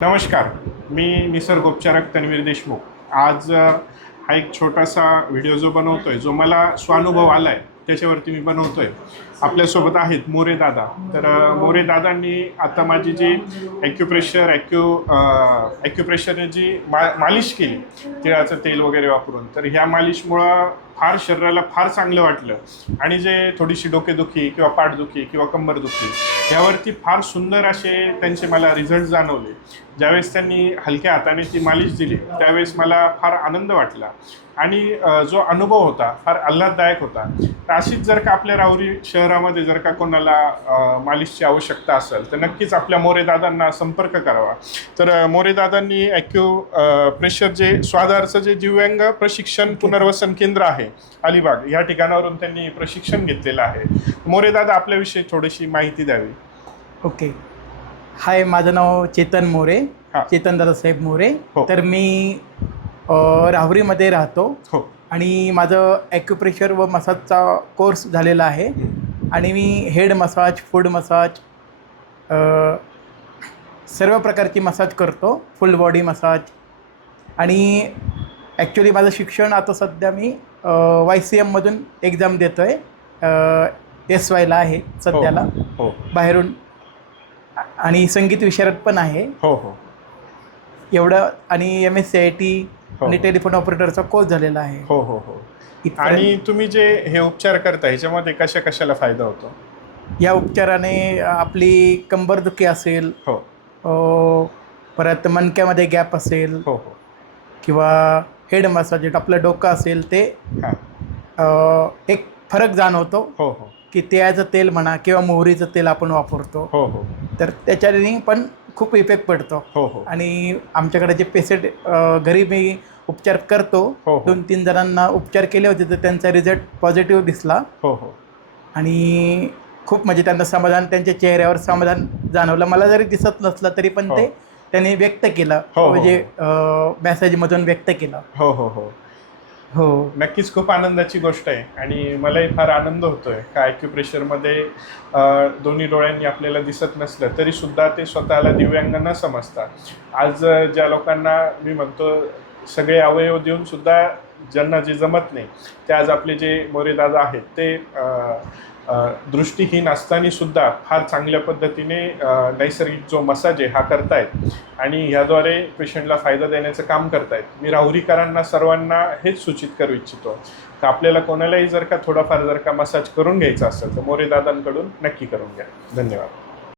नमस्कार. मी निसर्गोपचारक तन्वीर देशमुख. आज हा एक छोटासा व्हिडिओ जो बनवतोय, जो मला स्वानुभव आला आहे त्याच्यावरती मी बनवतोय. आपल्यासोबत आहेत मोरे दादा. तर मोरे दादांनी आता माझी जी ॲक्युप्रेशरने जी मालिश केली तिळाचं तेल वगैरे वापरून, तर ह्या मालिशमुळं फार शरीराला फार चांगलं वाटलं. आणि जे थोडीशी डोकेदुखी किंवा पाठदुखी किंवा कंबरदुखी यावरती फार सुंदर असे त्यांचे मला रिझल्ट जाणवले. ज्यावेळेस त्यांनी हलक्या हाताने ती मालिश दिली त्यावेळेस मला फार आनंद वाटला आणि जो अनुभव होता फार आल्हाददायक होता. तर अशीच जर का आपल्या राहुरी शहरामध्ये जर का कोणाला मालिशची आवश्यकता असेल तर नक्कीच आपल्या मोरे दादांना संपर्क करावा. तर मोरे दादांनी प्रेशर जे स्वाधारचं जे दिव्यांग प्रशिक्षण पुनर्वसन केंद्र आहे अलिबाग या ठिकाणावरून त्यांनी प्रशिक्षण घेतलेलं आहे. मोरे दादा आपल्याविषयी थोडीशी माहिती द्यावी. ओके. हाय, माझं नाव चेतन मोरे, हां. चेतन दादासाहेब मोरे. हो. तर मी राहुरीमध्ये राहतो हो. आणि माझं ॲक्युप्रेशर व मसाजचा कोर्स झालेला आहे. आणि मी हेड मसाज, फूड मसाज, सर्व प्रकारची मसाज करतो, फुल बॉडी मसाज. आणि ॲक्च्युली माझं शिक्षण आता सध्या मी YCMमधून एक्झाम देतो आहे, SYला आहे सध्याला. हो. बाहेरून. आणि संगीत विशारद पण आहे. हो. हो. एवढं. आणि MSCIT हो. आणि टेलिफोन ऑपरेटरचा कोर्स झालेला आहे. हो. हो. हो. इथपर्यंत. आणि तुम्ही जे हे उपचार करता ह्याच्यामध्ये कशाला फायदा होतो? या उपचाराने आपली कंबरदुखी असेल, हो. परत मणक्यामध्ये गॅप असेल, हो. हो. किंवा हेड मसाज आपलं डोकं असेल ते हां. एक फरक जाणवतो. हो. हो. की तिळाचं तेल म्हणा किंवा मोहरीचं तेल आपण वापरतो. हो. हो. तर त्याच्याने पण खूप इफेक्ट पडतो. हो. हो. आणि आमच्याकडे जे पेशंट घरी मी उपचार करतो, हो, हो. 2-3 जणांना उपचार केले होते तर त्यांचा रिझल्ट पॉझिटिव्ह दिसला. हो. हो. आणि खूप म्हणजे त्यांना समाधान, त्यांच्या चेहऱ्यावर समाधान जाणवलं. मला जरी दिसत नसलं तरी पण ते त्यांनी व्यक्त केलं, हो. म्हणजे मॅसेजमधून व्यक्त केलं. हो. हो. हो. हो. नक्कीच खूप आनंदाची गोष्ट आहे आणि मलाही फार आनंद होतोय का ॲक्युप्रेशरमध्ये दोन्ही डोळ्यांनी आपल्याला दिसत नसलं तरी सुद्धा ते स्वतःला दिव्यांग न समजता आज ज्या लोकांना मी म्हणतो सगळे अवयव देऊन सुद्धा ज्यांना जे जमत नाही ते आज आपले जे मोरे दादा आहेत ते दृष्टीहीन असताना सुद्धा फार चांगल्या पद्धतीने नैसर्गिक जो मसाज आहे हा करतायत आणि ह्याद्वारे पेशंटला फायदा देण्याचं काम करतायत. मी राहुरीकरांना सर्वांना हेच सूचित करू इच्छितो का आपल्याला कोणालाही जर का थोडाफार जर का मसाज करून घ्यायचा असेल तर मोरे दादांकडून नक्की करून घ्या. धन्यवाद.